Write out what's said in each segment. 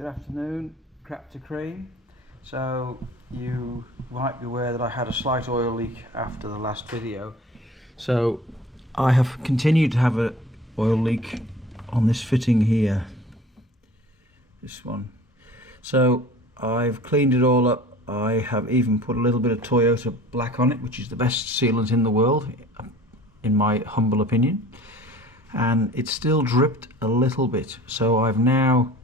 Good afternoon, crap to cream. So you might be aware that I had a slight oil leak after the last video. So I have continued to have an oil leak on this fitting here, this one. So I've cleaned it all up. I have even put a little bit of Toyota black on it, which is the best sealant in the world, in my humble opinion. And it's still dripped a little bit. So I've now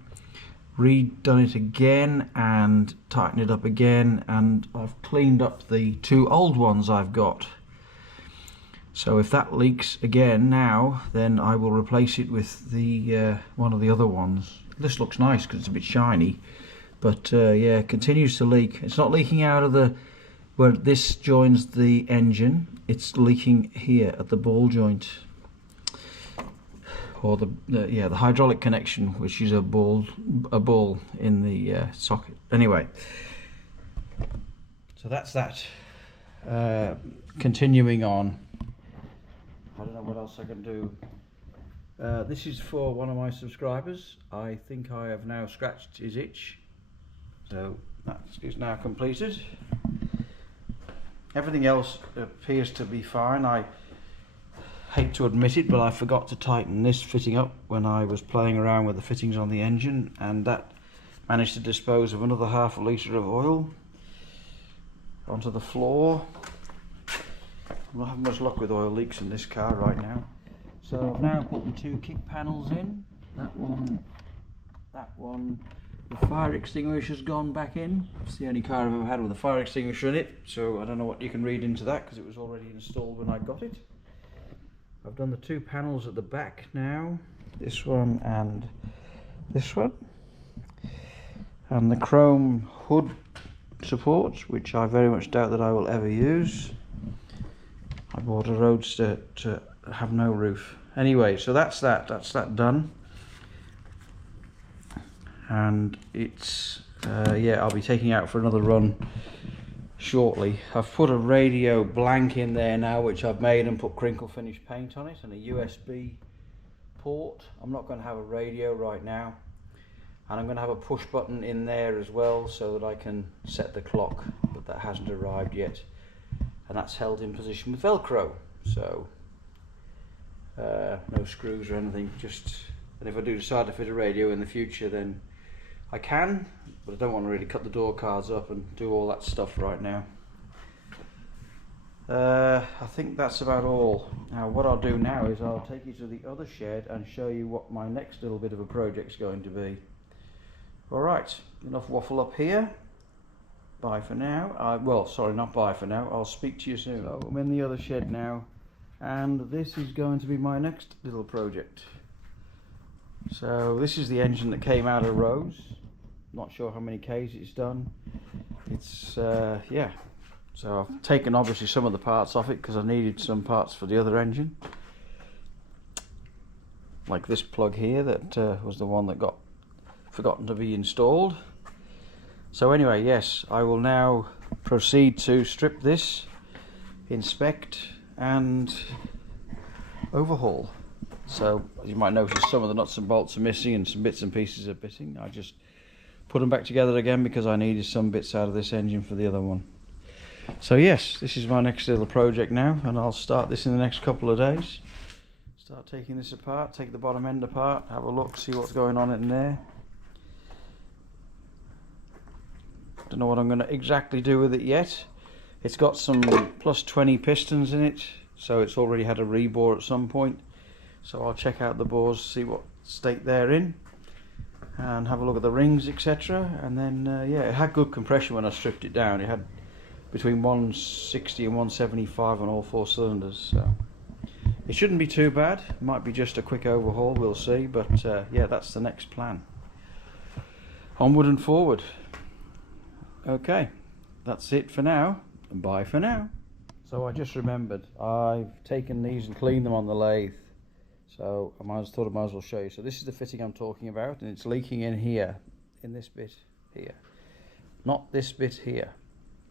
redone it again and tightened it up again, and I've cleaned up the two old ones I've got. So if that leaks again now, then I will replace it with the one of the other ones. This looks nice because it's a bit shiny, but yeah, it continues to leak. It's not leaking out of the where this joins the engine, it's leaking here at the ball joint, or the hydraulic connection, which is a ball in the socket. Anyway, so that's that. Continuing on, I don't know what else I can do. This is for one of my subscribers. I think I have now scratched his itch, so that is now completed. Everything else appears to be fine. I hate to admit it, but I forgot to tighten this fitting up when I was playing around with the fittings on the engine, and that managed to dispose of another half a litre of oil onto the floor. I'm not having much luck with oil leaks in this car right now. So I've now put the two kick panels in. That one. The fire extinguisher's gone back in. It's the only car I've ever had with a fire extinguisher in it, so I don't know what you can read into that because it was already installed when I got it. I've done the two panels at the back now, this one and this one, and the chrome hood supports, which I very much doubt that I will ever use. I bought a Roadster to have no roof. Anyway, so that's that done. And it's yeah, I'll be taking out for another run shortly. I've put a radio blank in there now, which I've made and put crinkle finish paint on it, and a USB port. I'm not going to have a radio right now, and I'm going to have a push button in there as well so that I can set the clock, but that hasn't arrived yet, and that's held in position with Velcro, so no screws or anything. Just, and if I do decide to fit a radio in the future, then I can, but I don't want to really cut the door cards up and do all that stuff right now. I think that's about all. Now what I'll do now is I'll take you to the other shed and show you what my next little bit of a project's going to be. Alright, enough waffle up here. Bye for now. Well, sorry, not bye for now. I'll speak to you soon. So I'm in the other shed now, and this is going to be my next little project. So this is the engine that came out of Rose. Not sure how many Ks it's done. It's yeah, so I've taken obviously some of the parts off it because I needed some parts for the other engine, like this plug here that was the one that got forgotten to be installed. So anyway, yes, I will now proceed to strip this, inspect and overhaul. So as you might notice, some of the nuts and bolts are missing and some bits and pieces are missing. I just put them back together again because I needed some bits out of this engine for the other one. So yes, this is my next little project now, and I'll start this in the next couple of days. Start taking this apart, take the bottom end apart, have a look, see what's going on in there. Don't know what I'm going to exactly do with it yet. It's got some plus 20 pistons in it, so it's already had a rebore at some point. So I'll check out the bores, see what state they're in, and have a look at the rings, etc. And then yeah, it had good compression when I stripped it down. It had between 160 and 175 on all four cylinders, so it shouldn't be too bad. It might be just a quick overhaul, we'll see, but yeah, that's the next plan. Onward and forward. Okay, that's it for now, and bye for now. So I just remembered, I've taken these and cleaned them on the lathe. So I thought I might as well show you. So this is the fitting I'm talking about, and it's leaking in here, in this bit here. Not this bit here,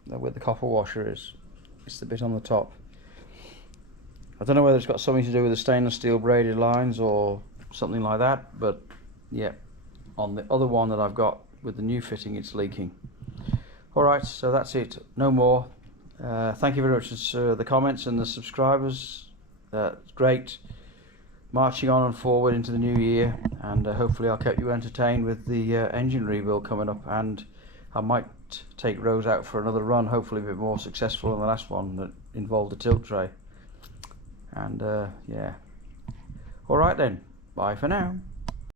where the copper washer is. It's the bit on the top. I don't know whether it's got something to do with the stainless steel braided lines or something like that, but yeah, on the other one that I've got with the new fitting, it's leaking. Alright, so that's it, no more. Thank you very much for the comments and the subscribers. Great, marching on and forward into the new year, and hopefully I'll keep you entertained with the engine rebuild coming up, and I might take Rose out for another run, hopefully a bit more successful than the last one that involved a tilt tray. And yeah, alright then, bye for now.